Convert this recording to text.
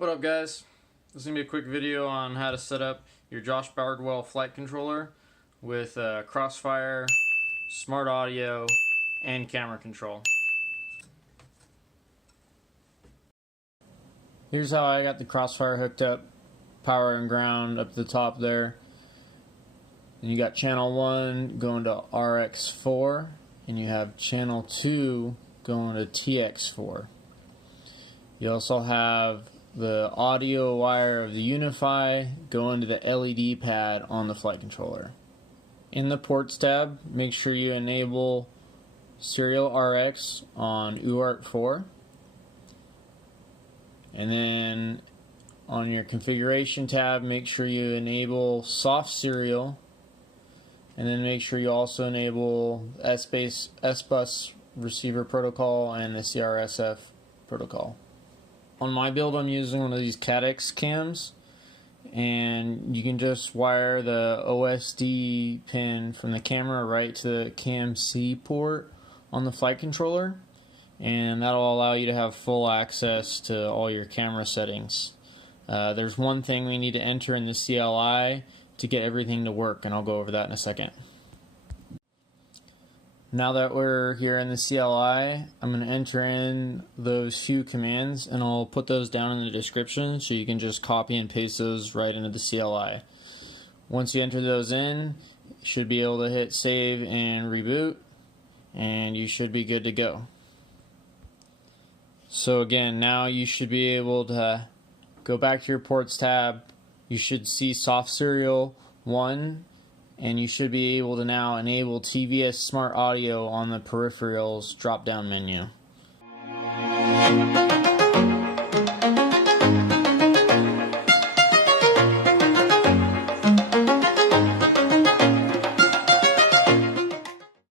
What up, guys? This is going to be a quick video on how to set up your Josh Bardwell flight controller with Crossfire, smart audio, and camera control. Here's how I got the Crossfire hooked up, power and ground up the top there. And you got channel 1 going to RX4, and you have channel 2 going to TX4. You also have the audio wire of the Unify going to the LED pad on the flight controller. In the ports tab, make sure you enable serial RX on UART4. And then on your configuration tab, make sure you enable soft serial. And then make sure you also enable S-Bus receiver protocol and the CRSF protocol. On my build, I'm using one of these Caddx cams, and you can just wire the OSD pin from the camera right to the cam C port on the flight controller, and that'll allow you to have full access to all your camera settings. There's one thing we need to enter in the CLI to get everything to work, and I'll go over that in a second. Now that we're here in the CLI, I'm going to enter in those few commands, and I'll put those down in the description so you can just copy and paste those right into the CLI. Once you enter those in, you should be able to hit save and reboot, and you should be good to go. So again, now you should be able to go back to your ports tab. You should see soft serial 1, and you should be able to now enable TBS Smart Audio on the peripherals drop-down menu.